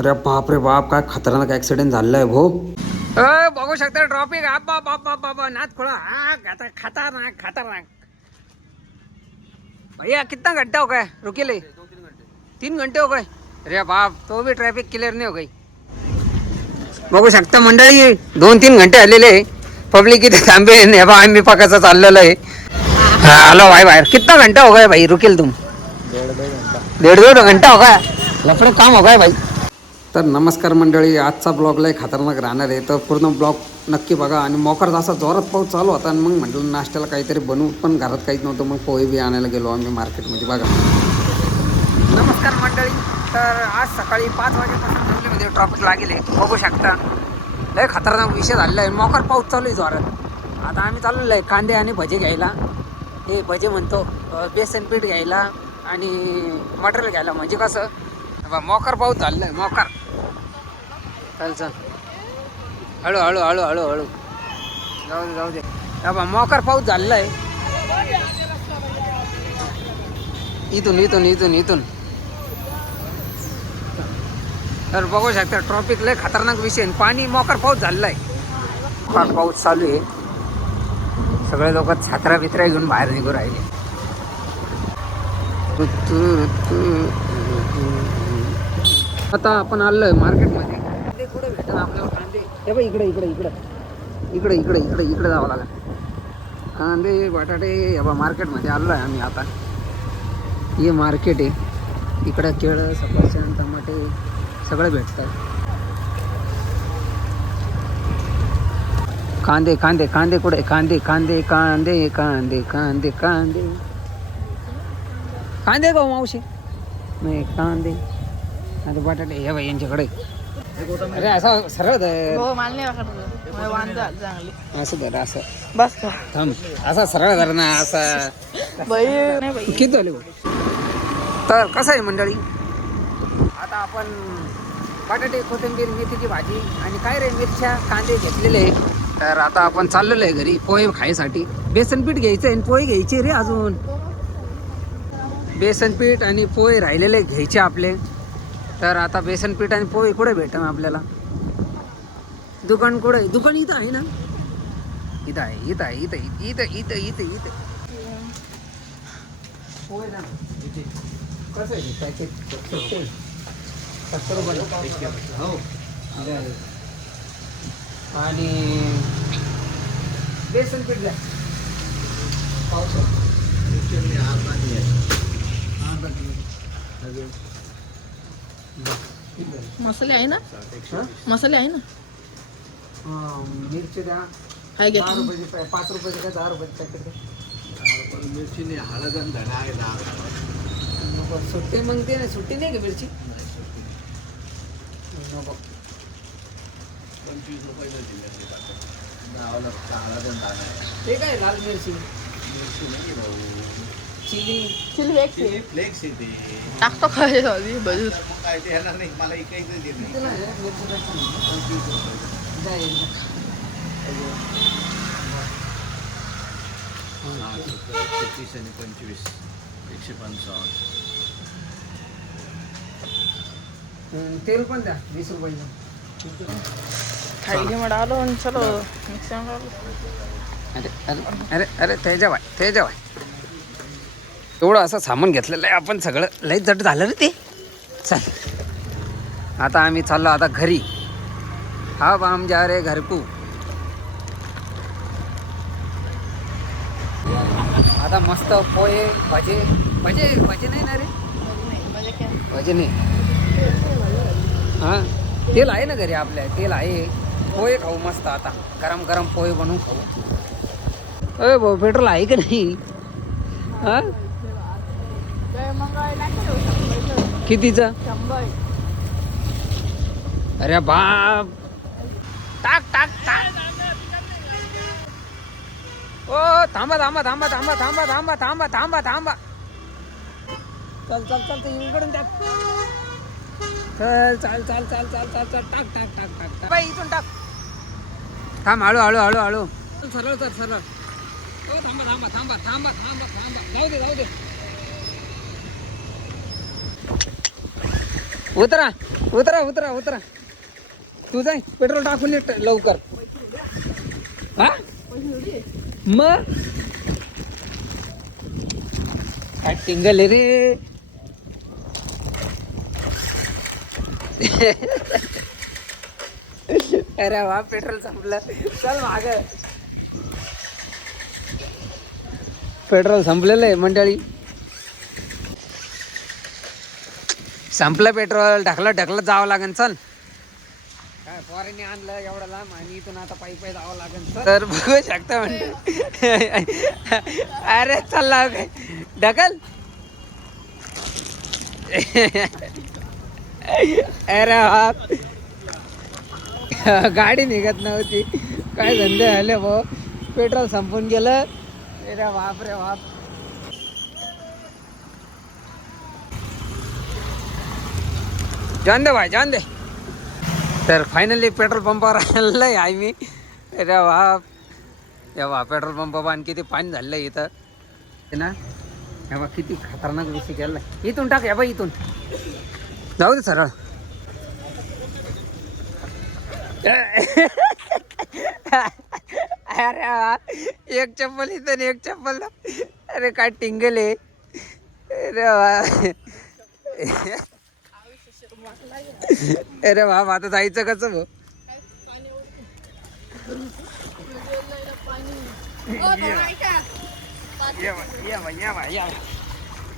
अरे बाप रे बाप, काय खतरनाक ऍक्सिडेंट झालेला आहे भो. बघू शकता ट्रॉफिक. बाबा नाथ खोळा. खतरनाक खतरनाक. भैया कितना घंटा हो गया रुके ले? 3 घंटे हो गए. अरे बाप, तो भी ट्रॅफिक क्लिअर नाही हो गई. बघू शकता मंडळी, 2-3 घंटे आलेले. पब्लिक इथे थांबे. आम्ही पकाचं चाललेलं आहे. हॅलो भाई बाहेर. कितना घंटा हो गया भाई रुकेल तुम? 1.5 घंटा हो गया. लफड़े काम हो गए भाई. तर नमस्कार मंडळी, आजचा ब्लॉग लय खतरनाक राहणार आहे. तर पूर्ण ब्लॉग नक्की बघा. आणि मोकर असा जोरात पाऊस चालू होता आणि मग म्हटलं नाश्त्याला काहीतरी बनवू, पण घरात काहीच नव्हतं. मग पोहे बी आणायला गेलो आम्ही मार्केटमध्ये. बघा. नमस्कार मंडळी, तर आज सकाळी 5 वाजेपासून दिल्लीमध्ये ट्रॉफिक लागेल. बघू शकता लय खतरनाक विषय झालेला आहे. मोकर पाऊस चालू आहे जोरात. आता आम्ही चाललेलो आहे कांदे आणि भजे घ्यायला. हे भजे म्हणतो, बेसन पीठ घ्यायला आणि मटेरियल घ्यायला. म्हणजे कसं मोकर पाऊस झालेला आहे. मोकर चल हळू हळू हळू हळू हळू जाऊ दे बाबा. मोकर पाऊस झालेला आहे. इथून तर बघू शकता ट्रॉफिक लय खतरनाक विषय. पाणी मोकर पाऊस झालेला आहे. पाऊस चालू आहे. सगळे लोक छत्र्या बित्र्या घेऊन बाहेर निघून राहिले. आता आपण आलोय मार्केटमध्ये. कांदे कुठे भेटतात आपल्याला? कांदे हे बघ, इकडे जावं लागेल. कांदे बटाटे हे बघ, मार्केटमध्ये आलोय आम्ही आता. हे मार्केट आहे. इकडे केळं, सफरचंद, टमाटे सगळे भेटतात. कांदे कुठे? कांदे गो मावशी नाही. कांदे आता बटाटे हे बाई यांच्याकडे. अरे असं सरळ असं धर, असं बस का थांब, असा सरळ धर ना. असं किती झाले? तर कसं आहे मंडळी, आता आपण बटाटे, कोथिंबीर, मेथीची भाजी आणि काय रे मिरच्या, कांदे घेतलेले आहे. तर आता आपण चाललेलो आहे घरी पोहे खायसाठी. बेसन पीठ घ्यायचं आहे आणि पोहे घ्यायचे रे. अजून बेसन पीठ आणि पोहे राहिलेले घ्यायचे आपले. तर आता बेसन पीठ आणि पोहे कुठे भेटणार आपल्याला? दुकान कुठे? दुकान इथं आहे ना. इथं पोहे ना. कसं आहे पॅकेट? 70 रुपये हो. आणि बेसन पीठ द्या. मसाले आहे ना? मसाले आहे ना? मिरची द्या. आहे का? 10 रुपयाची, 5 रुपयाची काय 10 रुपयाची पॅकेट द्या. मिरची नाही, हळद आणि धणा आहे 10 रुपये. सुट्टी मग ते नाही. सुट्टी नाही का मिरची? नको. 25 रुपये दिले हळद आणि धणा आहे. ते काय लाल मिरची? मिरची नाही भाऊ, चिली फ्लेक्स येते. टाकतो काय बजू काय ते ह्याला नाही, मला इकायचं ते नाही. 25 रुपये. 30 आणि 25 155. तेल पण द्या 20 रुपयाचं. खाई में डालो और चलो मिक्सर में डालो. अरे तेजवाय एवढं असं सामान घेतलेलं आहे आपण. सगळं लई जट झालं रे ते. चल आता आम्ही चाललो आता घरी. हा बाम जा रे घर को. आता मस्त पोहे, भजे नाही ना रे. भजे नाही. हां तेल आहे ना घरी आपल्या. तेल आहे. पोहे खाऊ मस्त. आता गरम गरम पोहे बनवून खाऊ. अरे भाऊ पेट्रोल आहे का नाही? हां कितीचा? 100. अरे बाप. टाक. ओ थांबा. चल इकडून टाक. चल टाक बाई, इथून टाक. थांब, हळू. सरळ. ओ थांबा. जाऊ दे. उतरा उतरा उतरा उतरा तू जाय पेट्रोल टाकून ये लवकर हा मग काय टिंगल आहे रे अरे वा पेट्रोल संपलं चल माग पेट्रोल संपलेलं आहे मंडळी संपलं पेट्रोल ढकलत जावं लागेल चल काय फॉरेनने आणलं एवढं लांब आणि इथून आता पायी पायी जावं लागेल तर बघू शकता म्हणजे अरे चालला ढकल अरे बाप गाडी निघत नव्हती काय धंदे झाले भाऊ पेट्रोल संपून गेलं अरे बाप रे बाप जाऊन दे भाई जाऊन दे तर फायनली पेट्रोल पंपावर आलेलं आहे मी अरे बाप तेव्हा पेट्रोल पंप आणि किती पाणी झालं आहे इथं हे ना हे किती खतरनाक विषय केला इथून टाक या बा इथून जाऊ दे सरळ अरे वा एक चप्पल इथं एक चप्पल अरे काय टिंगल आहे अरे वा अरे बाप आता जायचं कसं भाऊ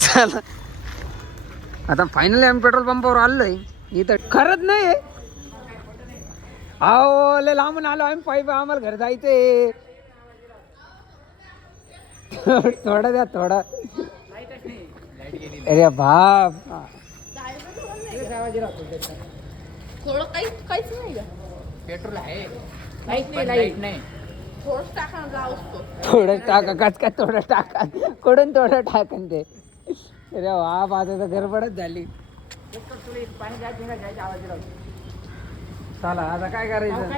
चला आता फायनली आम्ही पेट्रोल पंपावर आलोय इथं खरंच नाही अहो लय लांबून आलो आम्ही पाईप आम्हाला घर जायचंय थोडा द्या थोडा अरे बाप थोडं काहीच नाही का पेट्रोल आहे लाईट नाही थोडंच टाका जाऊ थोडं टाका कच काय थोडं टाका कडून थोडं टाकन ते अरे बाप आता तर गडबडच झाली चला आता काय करायचं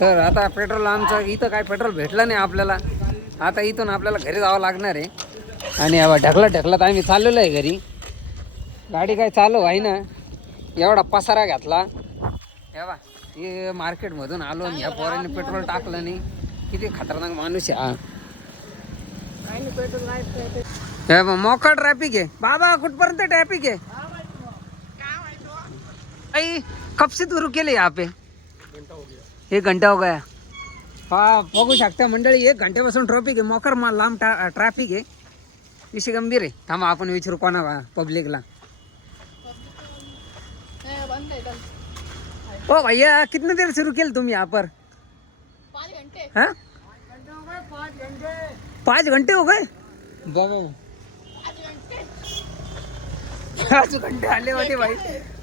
तर आता पेट्रोल आमचं इथं काय पेट्रोल भेटलं नाही आपल्याला आता इथून आपल्याला घरी जावं लागणार आहे आणि ढकलत आम्ही चाललेलो आहे घरी गाडी काय चालू आहे ना एवढा पसारा घातला एवढा हे मार्केटमधून आलो आणि ह्या पोराने पेट्रोल टाकलं नाही किती खतरनाक माणूस आहे हा मोका ट्रॅफिक आहे बाबा कुठपर्यंत ट्रॅफिक आहे आई कब से तो रुके यहाँ पे 1 घंटा हो गया हाँ बघू शकता मंडळी 1 घंट्यापासून ट्रॅफिक आहे मोकर लांब ट्रॅफिक आहे विषय गंभीर आहे थांबा आपण विचारू कोणा पब्लिकला ओ भैया कितने देर से रुके तुम यहाँ पर 5 घंटे हाँ 5 घंटे हो गए बाबा 5 घंटे आले होते भाई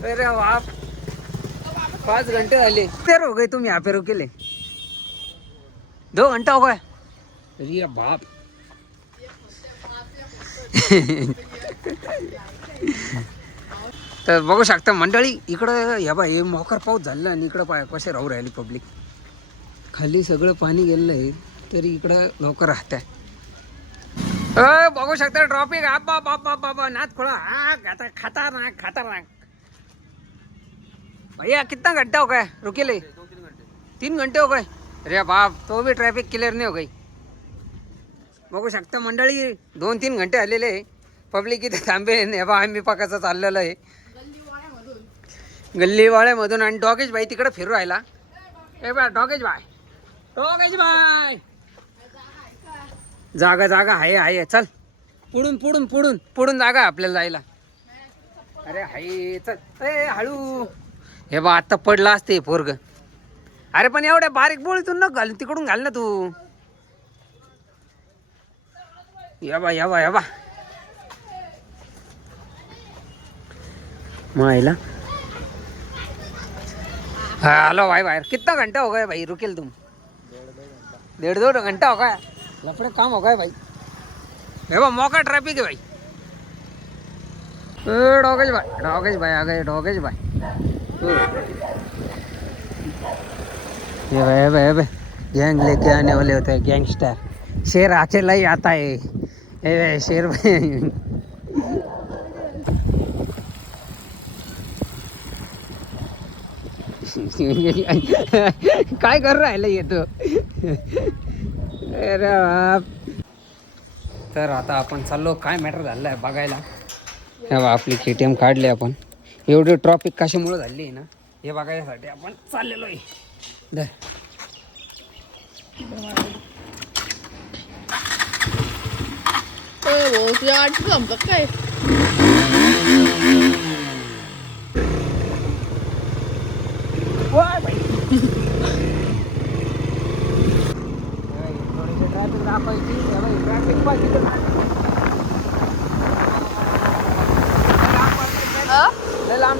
अरे बाप 5 घंटे आले देर हो गए तुम यहाँ पे रुके 2 घंटा हो गए अरे बाप तर बघू शकता मंडळी इकडं या बा हे मोकर पाऊस झालं आणि इकडं पाय कसे राहू राहिली पब्लिक खाली सगळं पाणी गेलेलं आहे तरी इकडं लोक राहत्या बघू शकता ट्रॉफिक बाबा बाबा बाबा नाथ खोला खतरनाक भैया कितना घंटा हो गया रुके ले 3 घंटे हो गए अरे बाप तो भी ट्रॅफिक क्लिअर नाही हो गई बघू शकता मंडळी 2-3 घंटे आलेले पब्लिक इथे थांबे नाही बा आम्ही पकाचं चाललेलं आहे गल्लीवाड्यामधून आणि डॉगेश भाई तिकडे फिरू राहिला ए बा डॉगेश भाई जागा आहे चल पुढून जागा आपल्याला जायला अरे हाय चल ए हळू हे बा आता पडला असते पोरग अरे पण एवढ्या बारीक बोळीतून न घाल तिकडून घाल ना तू या बा मायला हाँ हेलो भाई बाहर कितना घंटा हो गया भाई रुकेल तुम 1.5 घंटा हो गया लफड़े काम हो गए भाई देखो मौका ट्रैफिक है भाई डॉगेश भाई आ गए डॉगेश भाई ये भाई गैंग लेके आने वाले होते हैं गैंगस्टर शेर अकेला ही आता है ए शेर भाई काय करू राहिलं येतो अरे बाप. तर आता आपण चाललो काय मॅटर झालं आहे बघायला. हे बा आपली KTM काढली आपण. एवढी ट्रॉफिक कशामुळे झाली आहे ना हे बघायसाठी आपण चाललेलो आहे. धर. तुझ्या आठ संपत काय ट्रॅफिक दाखवायची ट्रॅफिक पाहिजे. लांब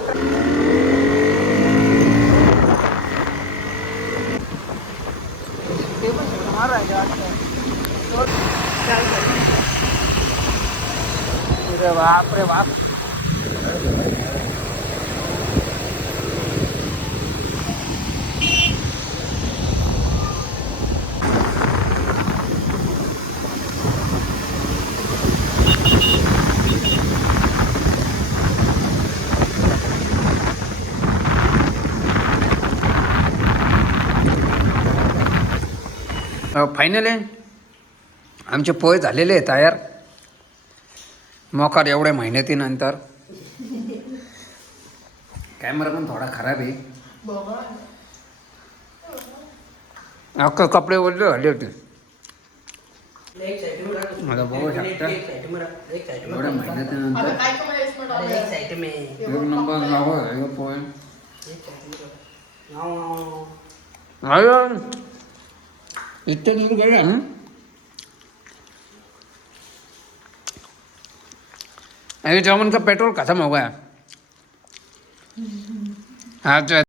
बाप रे बाप. फायनली आमचे पोहे झालेले आहे तयार. मोकार एवढ्या मेहनतीनंतर. कॅमेरा पण थोडा खराब आहे. अख्खे कपडे ओढले झाले होते. मला बघू शकता एवढ्या मेहनतीनंतर एक नंबर नाव आहे पोहे. इतने दूर गए हम. अभी जमन का पेट्रोल खत्म हो गया. हाँ